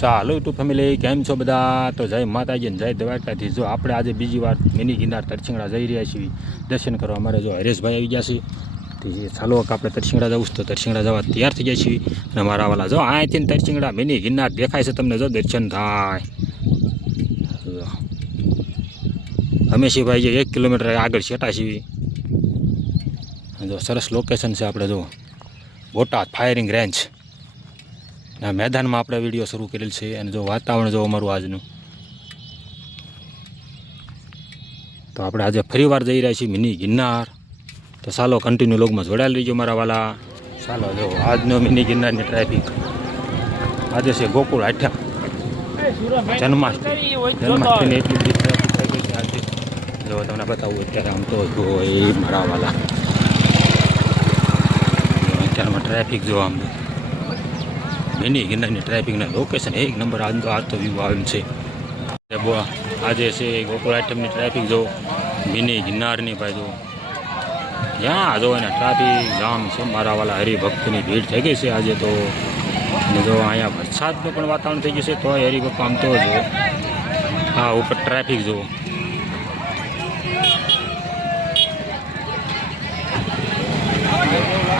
ચાલો YouTube family, કેમ છો બધા? તો જય માતાજી જય દ્વારકાથી જો આપણે આજે બીજી વાર મિની ગિરનાર તરછીંગડા જઈ રહ્યા છીએ. દર્શન કરવા અમારે જો હરેશભાઈ આવી ગયા છે. તે ચાલો આપણે તરસિંગડા જવું તો તરછિંગડા જવા તૈયાર થઈ જાય છીએ. અને અમારા વાલા જો અહીંથી તરસિંગડા મિની ગિરનાર દેખાય છે તમને જો દર્શન થાય. હંમેશીભાઈ જે એક કિલોમીટર આગળ છેટા છીએ. જો સરસ લોકેશન છે આપણે જો. બોટાદ ફાયરિંગ રેન્જ આ મેદાનમાં આપણે વીડિયો શરૂ કરેલ છે અને જો વાતાવરણ જો અમારું આજનું. તો આપણે આજે ફરીવાર જઈ રહ્યા છીએ મિની ગિરનાર. તો ચાલો કન્ટિન્યુ લોગમાં જોડાયેલ રહીજો મારા વાલા. ચાલો જો આજનો મિની ગિરનારની ટ્રાફિક આજે છે ગોકુળ આઠમ. જન્માષ્ટમી. જન્માષ્ટમી એટલી બધી ટ્રાફિક થઈ ગઈ છે જો તમને બતાવું અત્યારે આમ તો જો એ મારા વાલા. અત્યારમાં ટ્રાફિક જોવા આમ. મિની ગિરનારની ટ્રાફિકના લોકેશન એક નંબર આજ આતો તો વ્યૂ આવેલું છે. આજે છે ગોકુળ આઈટમની ટ્રાફિક જો મિની ગિરનારની ભાઈ જો. જ્યાં જો એને ટ્રાફિક જામ છે, મારા વાલા હરિભક્તની ભીડ થઈ ગઈ છે આજે તો. જો અહીંયા વરસાદનું પણ વાતાવરણ થઈ ગયું છે તો હરિભક્ત આમ તો જો હા ઉપર ટ્રાફિક જો.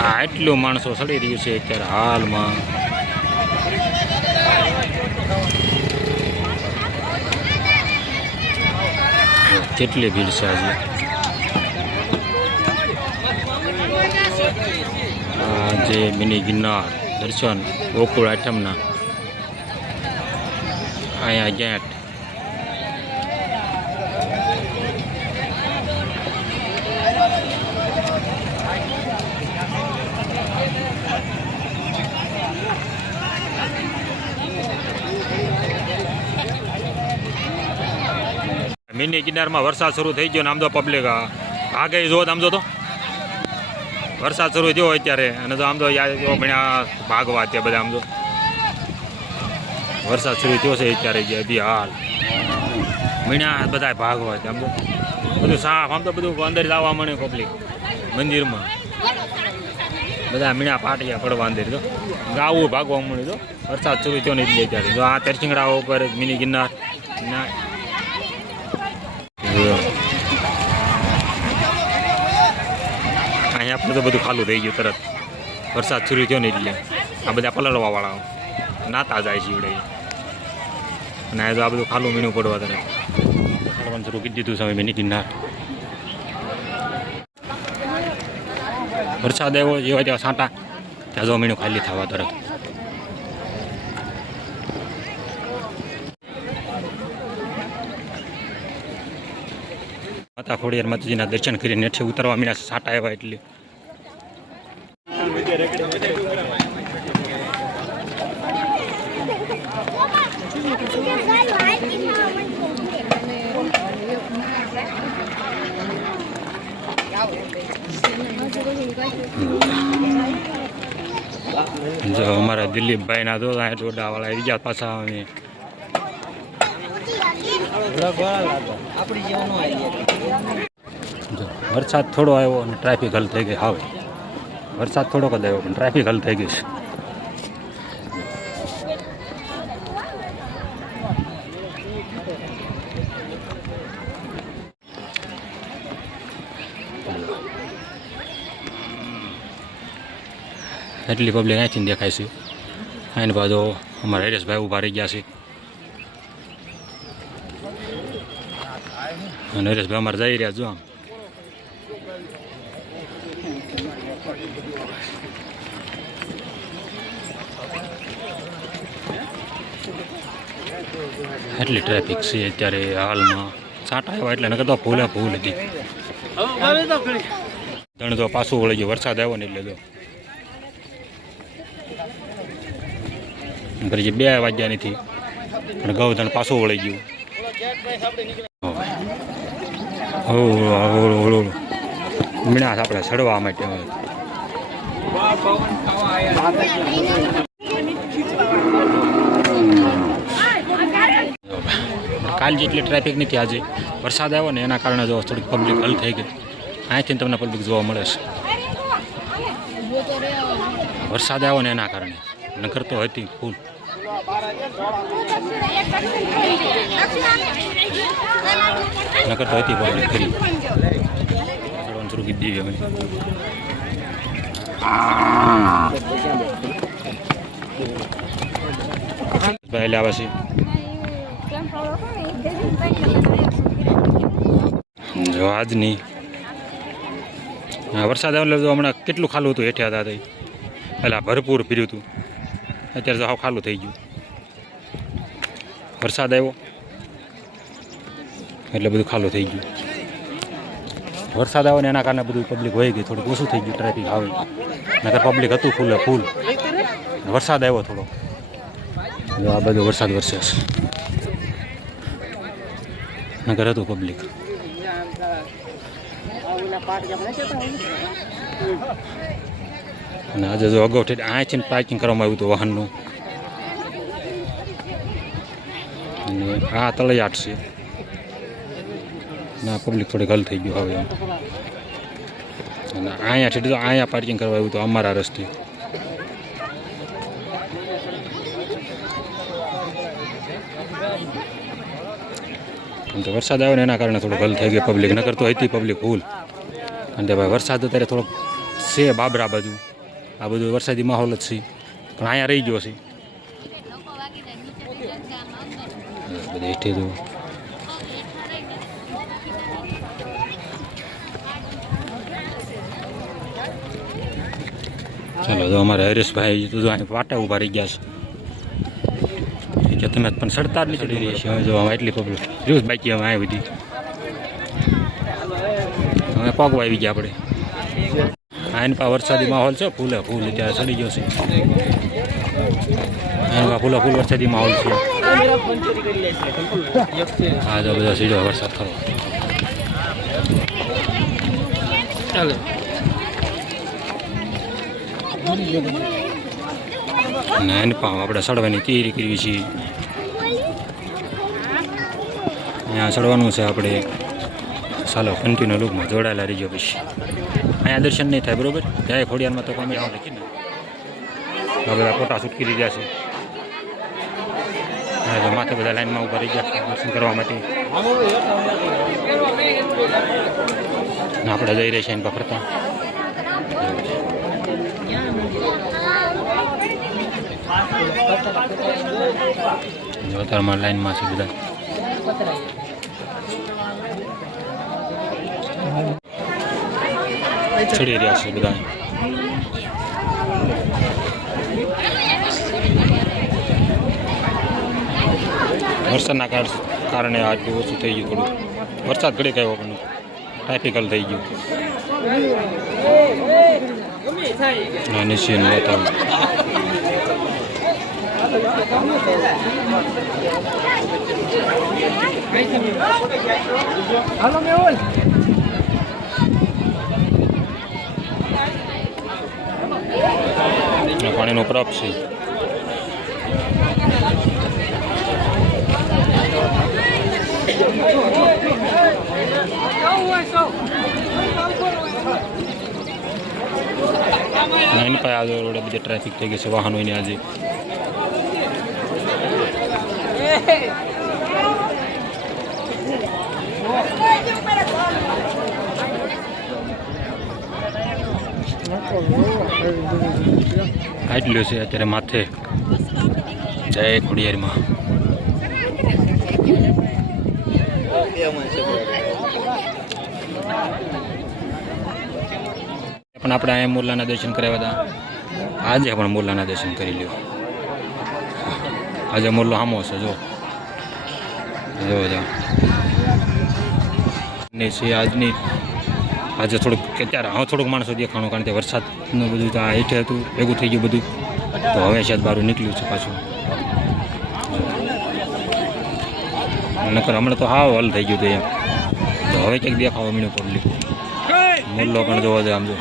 આ એટલું માણસો સડી રહ્યું છે અત્યારે હાલમાં. કેટલી ભીડ છે આજે? આજે મિની ગિરનાર દર્શન ગોકુળ આઠમના. અહીંયા ગેટ. મિની વરસાદ શરૂ થઈ ગયો ને આમ તો પબ્લિક ભાગે જો આમ જો તો. વરસાદ શરૂ થયો અત્યારે અને તો આમ તો ભણ્યા ભાગવા અત્યારે બધા આમ તો. વરસાદ શરૂ થયો છે અત્યારે જે બી હાલ. ભણ્યા બધા ભાગવા આમ તો. બધું સાફ, આમ તો બધું અંદર લાવવા મળે પબ્લિક મંદિરમાં. બધા મીણા પાટિયા પડવા અંદર તો. ગાવું ભાગવા મળ્યું તો. વરસાદ શરૂ થયો ને એટલે અત્યારે. જો આ તરસિંગડા ઉપર મિની ગિરનાર. ના અહીંયા આપણે તો બધું ખાલું થઈ ગયું તરત. વરસાદ શરૂ થયો ને એટલે. આ બધા પલળવા વાળા નાતા જાય છે ઈવડે. અને આ તો આ બધું ખાલું મીણું પડવા તરત પલવાનું શરૂ કરી દીધું સમય મિની ગિરનાર વરસાદ આવ્યો જેવા તેવા સાંટા. ત્યાં જો મીણું ખાલી થવા તરત. માતા ખોડિયાર માતાજીના દર્શન કરીને નેઠે ઉતરવા મીના સાટા આવ્યા એટલે. જો અમારા દિલીપભાઈના અહીંયા ડોડાવાળા આવી ગયા પાછા અમે. જો વરસાદ થોડો આવ્યો અને ટ્રાફિક હલ થઈ ગઈ. હવે. વરસાદ થોડોક જ આવ્યો, પણ ટ્રાફિક હલ થઈ ગઈ છે. એટલી પબ્લિક અહીંથી દેખાય છે. આની બાજુ અમારા હરેશભાઈ ઊભા રહી ગયા છે. અને હરેશભાઈ અમારે જઈ રહ્યા જો એટલી ટ્રાફિક છે અત્યારે હાલમાં સાટા આવ્યા એટલે નકર તો ફૂલે ભૂલ હતી ત્રણ તો પાછું વળી ગયું વરસાદ આવ્યો ને એટલે તો પછી બે વાગ્યા નથી પણ ગૌધણ પાછું વળી ગયું હળુ મીણાસ આપણે ચડવા માટે. કાલ જેટલી ટ્રાફિક નથી આજે, વરસાદ આવ્યો ને એના કારણે જો થોડીક પબ્લિક હલ થઈ ગઈ. અહીંથી તમને પબ્લિક જોવા મળે છે. વરસાદ આવ્યો ને એના કારણે. નગર તો હતી ફૂલ નકર તો હતી પબ્લિક ખરી ચડવાનું શરૂ કરી દીધી અમે ભાઈ છે. જો આજની વરસાદ આવે તો હમણાં કેટલું ખાલું હતું, હેઠે હતા તઈ. પહેલાં ભરપૂર ફર્યું હતું. અત્યારે તો હાવ ખાલું થઈ ગયું. વરસાદ આવ્યો. એટલે બધું ખાલું થઈ ગયું. વરસાદ આવે ને એના કારણે બધું પબ્લિક વહી ગઈ થોડુંક ઓછું થઈ ગયું ટ્રાફિક આવે. નકર પબ્લિક હતું ફૂલે ફૂલ વરસાદ આવ્યો થોડો. જો આ બધો વરસાદ વરસે છે. નકર હતું પબ્લિક અને આજે જો અગાઉ ઠેઠ ને પાર્કિંગ કરવામાં આવ્યું હતું વાહનનું. આ તળિયાટ છે. ના પબ્લિક થોડી ગલ થઈ ગયું હવે અને અહીંયા છે તો અહીંયા પાર્કિંગ કરવા આવ્યું તો અમારા રસ્તે. તો વરસાદ આવ્યો ને એના કારણે થોડું ગલ થઈ ગયું. પબ્લિક ન કરતો હતી પબ્લિક ફૂલ અને ભાઈ, વરસાદ અત્યારે થોડોક છે બાબરા બાજુ. આ બધું વરસાદી માહોલ જ છે. પણ અહીંયા રહી ગયો છે. બધી હેઠે ચાલો તો અમારે હરીશભાઈ તો અહીં વાટા ઊભા રહી ગયા છે. કે તમે પણ સડતા જ નથી રહી છે જો આમાં એટલી પબ્લિક જોયું બાકી હવે આવી બધી? હવે પગવા આવી ગયા આપણે. આ પા વરસાદી માહોલ છે. ફૂલે ફૂલ ત્યાં ચડી ગયો છે. ફૂલે ફૂલ વરસાદી માહોલ છે. હા જો બધો સીધો વરસાદ થયો ચાલે. અને એની આપણે સડવાની તૈયારી કરવી છીએ અહીંયા સડવાનું છે આપણે. ચાલો કન્ટિન્યુ લુકમાં જોડાયેલા રહીજો પછી. અહીંયા દર્શન નહીં થાય, બરોબર? જાય ખોડિયારમાં તો કોઈ આવું લખી ને આ બધા ફોટા શૂટ કરી રહ્યા છે. તો માથે બધા લાઈનમાં ઊભા રહી ગયા. દર્શન કરવા માટે. આપણે જઈ રહ્યા છીએ પકડતા. અત્યારમાં લાઈનમાં છે બધા. ચડી રહ્યા છે બધા. વરસાદના કાર- કારણે આટલું ઓછું થઈ ગયું થોડું. વરસાદ ઘડી ગયો પણ ટ્રાફિકલ થઈ ગયું. ના નિશ્ચિત વાતાવરણ. આ પાણીનો પ્રપ છે. અને એની પાસે આજે રોડે બધી ટ્રાફિક થઈ ગઈ છે વાહનોની આજે. આટલું છે અત્યારે માથે. જય ખોડિયારમાં. પણ આપણે અહીંયા મોરલાના દર્શન કર્યા હતા. આજે પણ મોરલાના દર્શન કરી લ્યો. આજે મુરલો સામો છે, જો. જો ને છે આજની, આજે થોડુંક અત્યારે ત્યારે, હવે થોડુંક માણસો દેખાણું, કારણ કે વરસાદનું બધું આ હેઠે હતું, ભેગું થઈ ગયું બધું. તો હવે શાયદ બહાર નીકળ્યું છે પાછું. નકર હમણાં તો હા હલ થઈ ગયું હતું એમ તો હવે ક્યાંક દેખાવા મળ્યું પડ્યું. મુલ્લો પણ જોવા જાય આમ જો.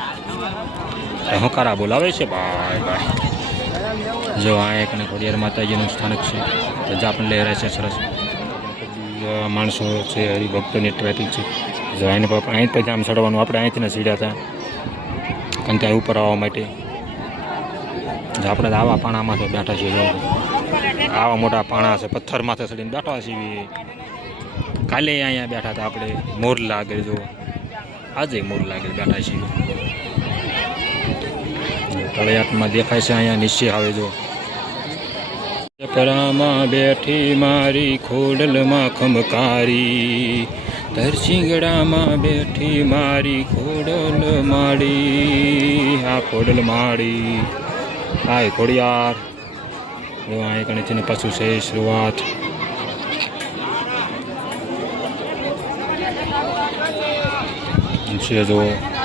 હકારા બોલાવે છે? ભાઈ ભાઈ. જો આ એક અને ખોડિયાર માતાજીનું સ્થાનક છે. તો જા પણ લહેરાય છે સરસ. માણસો છે, હરિભક્તોની ટ્રાફિક છે. જો પર અહીં પછી આમ ચડવાનું. આપણે અહીંથી ને સીડ્યા હતા. કારણ કે અહીં ઉપર આવવા માટે. જો આપણે આવા પાણામાં તો બેઠા છીએ આવા મોટા પાણા છે પથ્થર માથે ચડીને બેઠા છીએ. કાલે અહીંયા બેઠા હતા આપણે. મોરલા આગળ જો. આજે મોરલા આગળ બેઠા છીએ. તળિયાટમાં દેખાય છે, અહીંયા નીચે આવે જો. ચકરામાં બેઠી મારી ખોડલમાં ખમકારી ધરસિંગડામાં બેઠી મારી ખોડલ માડી. આ ખોડલ માડી. આ ખોડિયાર. આ કણે છે ને પાછું છે શરૂઆત. છે, જો.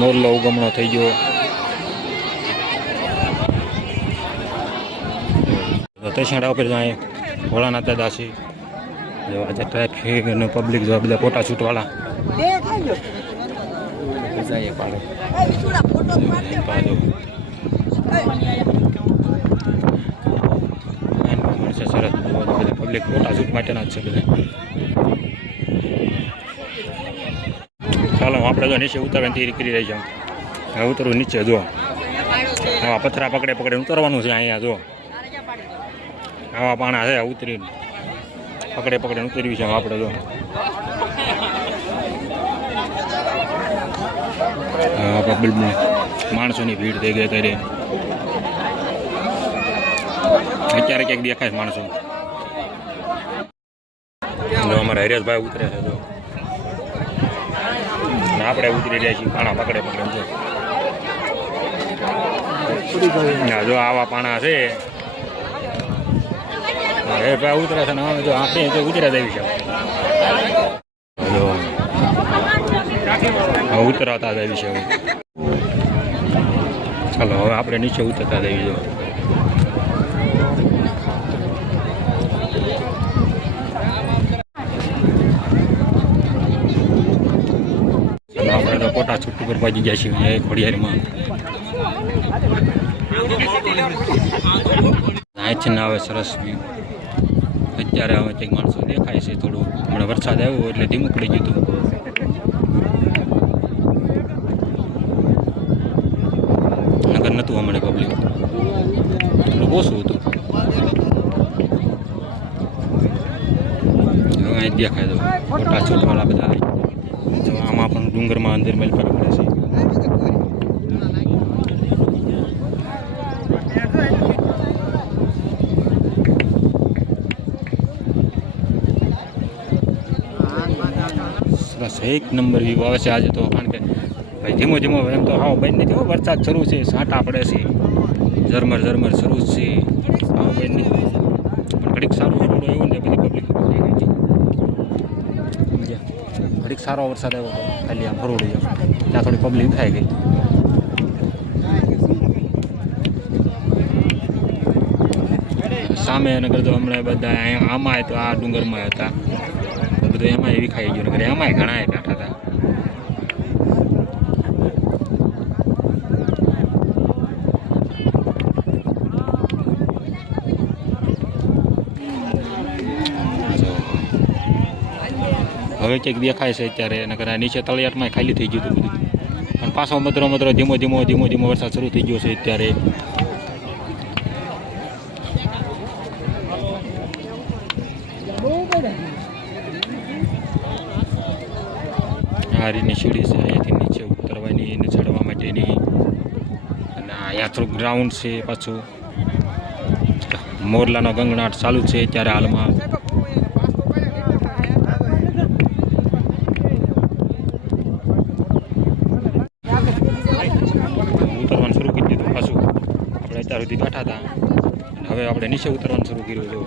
મોરલો ઉગમણો થઈ ગયો. તૈસાડા ઉપર જાય ભોળાનાથ દાદા છે જો આજે ટ્રાફિક અને પબ્લિક જો બધા ફોટા શૂટવાળા. જાય પાડે પાડો સરસ. પબ્લિક ફોટા શૂટ માટેના જ છે બધા ચાલો આપણે તો નીચે ઉતરવાની તૈયારી કરી રહી છે. હવે ઉતરવું નીચે જો આવા પથરા પકડે પકડે ઉતરવાનું છે અહીંયા જો આવા પાણા છે ઉતરી પકડે પકડે ઉતર્યું છે આપણે જો માણસોની ભીડ થઈ ગઈ ત્યારે અત્યારે ક્યાંક દેખાય માણસો. અમારા હરેશભાઈ ઉતરે છે જો આપણે ઉતરી રહ્યા છીએ પાણા પકડે પકડે જો જો આવા પાણા છે. એ ભાઈ ઉતરે છે ને હવે જો આપણે તો ઉતરે દેવી છે. ઉતરાતા દેવી છે ચાલો હવે આપણે નીચે ઉતરતા દેવી જો ચાલો આપણે તો કોટા છૂટ ઉપર જઈ ગયા છે એ ખોડિયારમાં આવે સરસ અત્યારે હવે કંઈક માણસો દેખાય છે થોડું. હમણાં વરસાદ આવ્યો એટલે ધીમું પડી ગયું હતું. નગર નહોતું હમણાં પબ્લિક થોડું ઓછું હતું. દેખાય તો. ફોટા છૂટવાળા બધા. આમાં પણ ડુંગરમાં અંદર મેલ પર પડે છે. બસ એક નંબર વ્યૂ આવે છે આજે તો, કારણ કે ભાઈ ધીમો ધીમો એમ તો હાવ બંધ નથી વરસાદ શરૂ છે, સાંટા પડે છે. ઝરમર ઝરમર શરૂ છે હાવ બંધ નથી પણ ઘડીક સારું રોડ એવું ને બધી પબ્લિક સમજ્યા ઘડીક સારો વરસાદ આવ્યો હતો. ખાલી આમ ફરોડી ત્યાં થોડી પબ્લિક થાય ગઈ. સામે નગર તો હમણાં બધા આમાં તો આ ડુંગરમાં હતા. બધું એમાં એવી ખાઈ ગયું. નગર એમાંય ઘણા બેઠા હતા જો. હવે કંઈક દેખાય છે અત્યારે અને કદાચ નીચે તળિયાટમાં ખાલી થઈ ગયું હતું બધું. પણ પાછો મધરો મધરો ધીમો ધીમો ધીમો ધીમો વરસાદ શરૂ થઈ ગયો છે અત્યારે. આ રીતની સીડી છે, અહીંયાથી નીચે ઉતરવાની અને ચડવા માટેની. અને અહીંયા થોડુંક ગ્રાઉન્ડ છે પાછું. મોરલાનો ગંગનાટ ચાલુ છે અત્યારે હાલમાં ઉતરવાનું શરૂ કરી દીધું પાછું અત્યાર બેઠા હતા. હવે આપણે નીચે ઉતરવાનું શરૂ કર્યું જો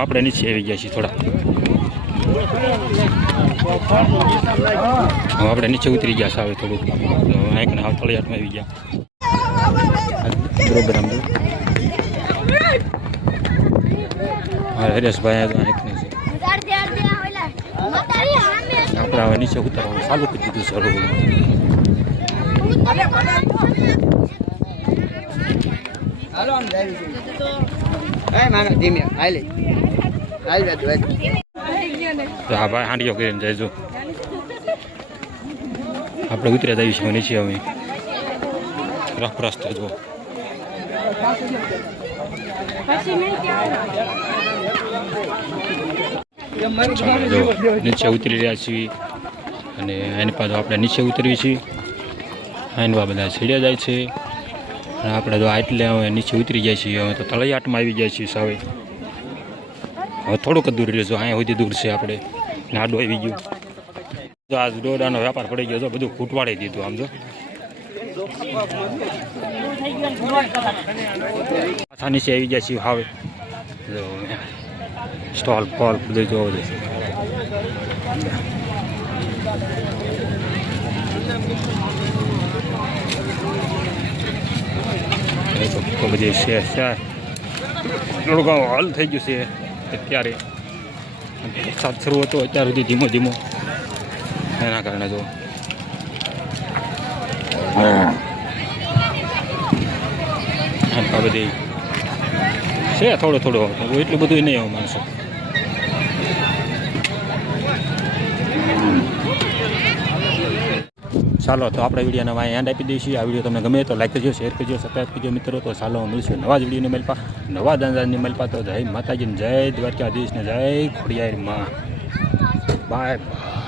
આપણે નીચે આવી ગયા છીએ થોડા. આપણે નીચે ઉતરી ગયા સાવે થોડુંક. તો અહીં કને હાવ તળિયાટમાં આવી ગયા. પ્રોગ્રામ હા, હરેશભાઈ આ એકની છે. આપણે હવે નીચે ઉતરવાનું. ચાલુ કરી દીધું સરું હાલો ધીમે, હાલે. હાલ. તો આ ભાઈ હાંડીઓ કરીને જઈજો આપણે ઉતર્યા જઈએ છીએ નીચે અમે રફ રસ્તો જો. નીચે ઉતરી રહ્યા છીએ. અને એની પાછું આપણે નીચે ઉતરીએ છીએ. એનવા બધા છેડ્યા જાય છે. અને આપણે જો આટલે હવે નીચે ઉતરી જાય છીએ. હવે તો તળિયાટમાં આવી જાય છીએ સાવે. હવે થોડુંક દૂર રહેજો, અહીંયા સુધી દૂર છે આપણે. નાડો આવી ગયું. જો આ દોડાનો વેપાર પડી ગયો તો બધું ખૂટવાડી દીધું આમ જો. પાછા નીચે આવી જાય છીએ, હવે. સ્ટોલ, ફોલ, બધું જોવો છે તો તો બધી છે થોડુંક હાલ થઈ ગયું છે. અત્યારે વરસાદ શરૂ હતો અત્યાર સુધી ધીમો ધીમો. એના કારણે જો આ બધી છે થોડો થોડો એટલું બધું નહીં આવું માણસો ચાલો, તો આપણા વિડીયોને વાંહે એન્ડ આપી દઈશું. આ વીડિયો તમને ગમે તો લાઈક કરજો શેર કરજો સબસ્ક્રાઈબ કરજો મિત્રો. તો ચાલો મળશું નવા જ વિડીયોને મળપા નવા દાદાની મળપા તો જય માતાજીને જય દ્વારકાધીશને જય ખોડિયારમાં બાય બાય